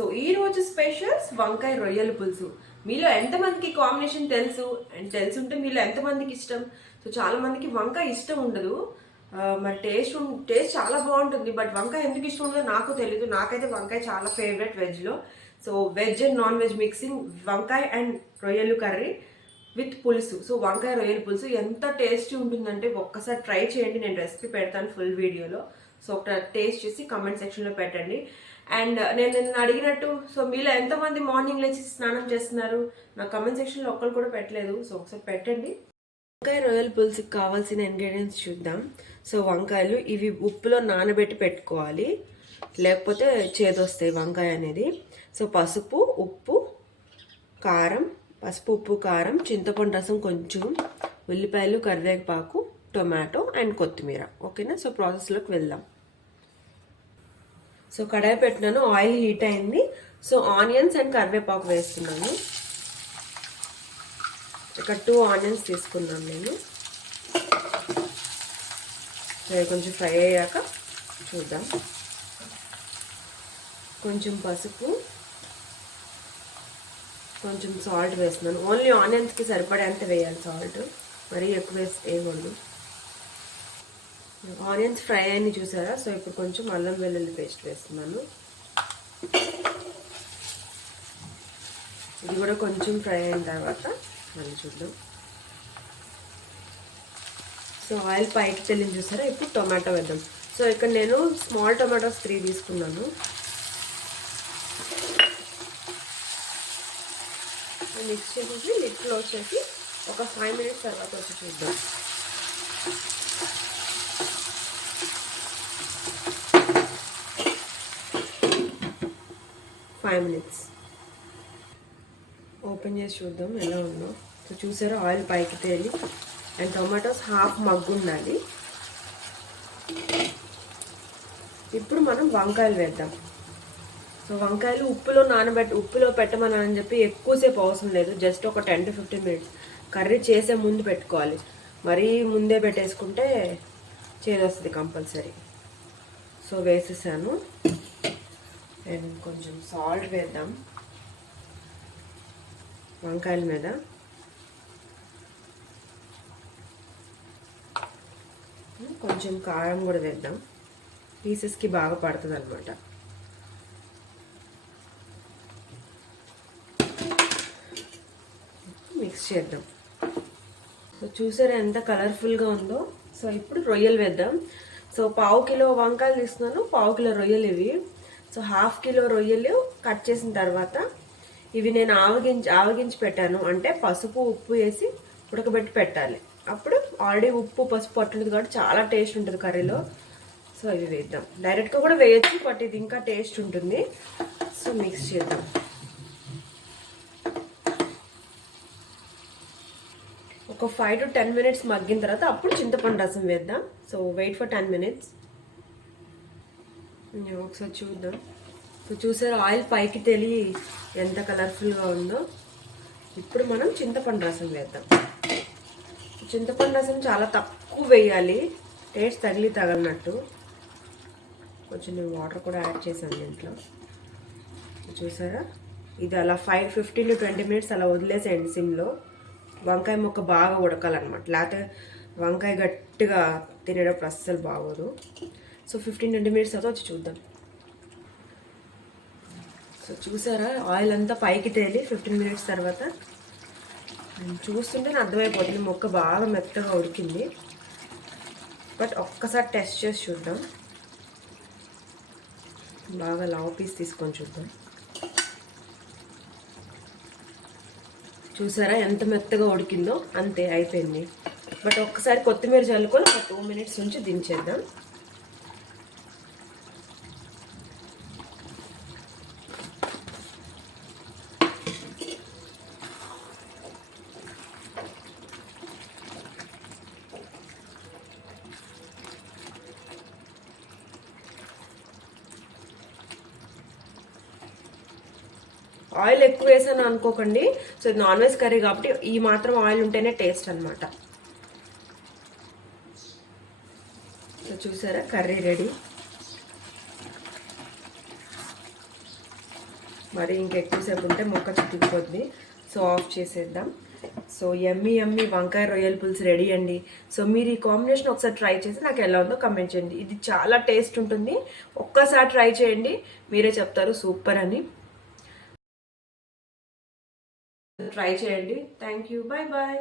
So ఈ రోజు specials వంకాయ రొయ్యల పులుసు. మీలో ఎంతమందికి కాంబినేషన్ తెలుసు అండ్ తెలుసుంటే మీలో ఎంతమందికి ఇష్టం? సో చాలా మందికి వంకాయ ఇష్టం ఉండదు. మరి టేస్ట్ చాలా బాగుంటుంది, బట్ వంకాయ ఎందుకు ఇష్టం ఉండదో నాకు తెలీదు. నాకైతే వంకాయ చాలా ఫేవరెట్ వెజ్లో. So veg and non veg mixing వంకాయ అండ్ రొయ్యలు కర్రీ విత్ పులుసు. సో వంకాయ రొయ్యల పులుసు ఎంత టేస్టీ ఉంటుందంటే ఒక్కసారి ట్రై చేయండి. నేను రెసిపీ పెడతాను ఫుల్ వీడియోలో. సో ఒక టేస్ట్ చేసి కమెంట్ సెక్షన్లో పెట్టండి. అండ్ నేను నిన్న అడిగినట్టు, సో మీలో ఎంతమంది మార్నింగ్ లేచి స్నానం చేస్తున్నారు? నా కమెంట్ సెక్షన్లో ఒక్కరు కూడా పెట్టలేదు. సో ఒకసారి పెట్టండి. వంకాయ రొయ్యల పులుసుకి కావాల్సిన ఇంగ్రీడియంట్స్ చూద్దాం. సో వంకాయలు ఇవి ఉప్పులో నానబెట్టి పెట్టుకోవాలి, లేకపోతే చేదొస్తాయి వంకాయ అనేది. సో పసుపు, ఉప్పు, కారం, పసుపు, ఉప్పు, కారం, చింతపండు రసం కొంచెం, ఉల్లిపాయలు, కరివేపాకు, టొమాటో అండ్ కొత్తిమీర. ఓకేనా? సో ప్రాసెస్లోకి వెళ్దాం. సో కడాయి పెట్టినాను, ఆయిల్ హీట్ అయింది. సో ఆనియన్స్ అండ్ కరివేపాకు వేస్తున్నాను. ఇక్కడ 2 ఆనియన్స్ తీసుకున్నాను నేను. కొంచెం ఫ్రై అయ్యాక చూద్దాం. కొంచెం పసుపు, కొంచెం సాల్ట్ వేస్తున్నాను. ఓన్లీ ఆనియన్స్కి సరిపడేంత వేయాలి సాల్ట్, మరీ ఎక్కువ వేయకూడదు. ఆనియన్స్ ఫ్రై అయ్యి చూసారా? సో ఇప్పుడు కొంచెం అల్లం వెల్లుల్లి పేస్ట్ వేస్తున్నాను. ఇది కూడా కొంచెం ఫ్రై అయిన తర్వాత మళ్ళీ చూద్దాం. సో ఆయిల్ పైకి తెల్లింది చూసారా? ఇప్పుడు టొమాటో వేద్దాం. సో ఇక్కడ నేను స్మాల్ టొమాటోస్ 3 తీసుకున్నాను. మిక్స్ చేసేసి లిడ్ క్లోజ్ చేసి ఒక 5 మినిట్స్ తర్వాత వచ్చి చూద్దాం. ఓపెన్ చేసి చూద్దాం ఎలా ఉందో. సో చూసారా? ఆయిల్ పైకి తేలి అండ్ టొమాటోస్ హాఫ్ మగ్గు ఉండాలి. ఇప్పుడు మనం వంకాయలు వేద్దాం. సో వంకాయలు ఉప్పులో పెట్టమని చెప్పి ఎక్కువసేపు అవసరం లేదు. జస్ట్ ఒక 10 to 15 మినిట్స్. కర్రీ చేసే ముందు పెట్టుకోవాలి, మరీ ముందే పెట్టేసుకుంటే చేదొస్తుంది కంపల్సరీ. సో వేసేసాను. అండ్ కొంచెం సాల్ట్ వేద్దాం వంకాయల మీద. కొంచెం కారం కూడా వేద్దాం, పీసెస్కి బాగా పడుతుంది అనమాట. మిక్స్ చేద్దాం. సో చూసారా ఎంత కలర్ఫుల్గా ఉందో? సో ఇప్పుడు రొయ్యలు వేద్దాం. సో 1/2 కిలో వంకాయలు తీసుకున్నాను, 1/2 కిలో రొయ్యలు ఇవి. సో 1/2 కిలో రొయ్యలు కట్ చేసిన తర్వాత ఇవి నేను ఆవగించి పెట్టాను. అంటే పసుపు, ఉప్పు వేసి ఉడకబెట్టి పెట్టాలి. అప్పుడు ఆల్రెడీ ఉప్పు, పసుపు పట్టినది కాబట్టి చాలా టేస్ట్ ఉంటుంది కర్రీలో. సో ఇవి వేద్దాం. డైరెక్ట్గా కూడా వేయచ్చు, బట్ ఇది ఇంకా టేస్ట్ ఉంటుంది. సో మిక్స్ చేద్దాం. ఒక 5 to 10 మినిట్స్ మగ్గిన తర్వాత అప్పుడు చింతపండు రసం వేద్దాం. So wait for 10 minutes. ఒకసారి చూద్దాం. సో చూసారు ఆయిల్ పైకి తేలి ఎంత కలర్ఫుల్గా ఉందో. ఇప్పుడు మనం చింతపండు రసం వేద్దాం. చింతపండు రసం చాలా తక్కువ వేయాలి, టేస్ట్ తగలనట్టు. కొంచెం నేను వాటర్ కూడా యాడ్ చేశాను దీంట్లో. చూసారా? ఇది అలా 15 to 20 మినిట్స్ అలా వదిలేసేయండి సిమ్లో. వంకాయ ముక్క బాగా ఉడకాలన్నమాట, లేకపోతే వంకాయ గట్టిగా తినేటప్పుడు అస్సలు బాగోదు. సో 15-20 మినిట్స్ తర్వాత వచ్చి చూద్దాం. సో చూసారా ఆయిల్ అంతా పైకి తేలి 15 మినిట్స్ తర్వాత చూస్తుంటే అర్థమైపోతుంది ముక్క బాగా మెత్తగా ఉడికింది. బట్ ఒక్కసారి టెస్ట్ చేసి చూద్దాం. బాగా లావ్ పీస్ తీసుకొని చూద్దాం. చూసారా ఎంత మెత్తగా ఉడికిందో? అంతే, అయిపోయింది. బట్ ఒక్కసారి కొత్తిమీర చల్లుకొని ఒక 2 మినిట్స్ నుంచి దించేద్దాం. ఆయిల్ ఎక్కువ వేసాను అనుకోకండి. సో ఇది నాన్ వెజ్ కర్రీ కాబట్టి ఈ మాత్రం ఆయిల్ ఉంటేనే టేస్ట్ అనమాట. సో చూసారా కర్రీ రెడీ. మరి ఇంకెక్కువసేపు ఉంటే ముక్క చితికిపోద్ది. సో ఆఫ్ చేసేద్దాం. సో యమ్మీ యమ్మీ వంకాయ రొయ్యల పులుసు రెడీ అండి. సో మీరు ఈ కాంబినేషన్ ఒకసారి ట్రై చేసి నాకు ఎలా ఉందో కమెంట్ చేయండి. ఇది చాలా టేస్ట్ ఉంటుంది, ఒక్కసారి ట్రై చేయండి, మీరే చెప్తారు సూపర్ అని. ట్రై చేయండి. Thank you, bye bye.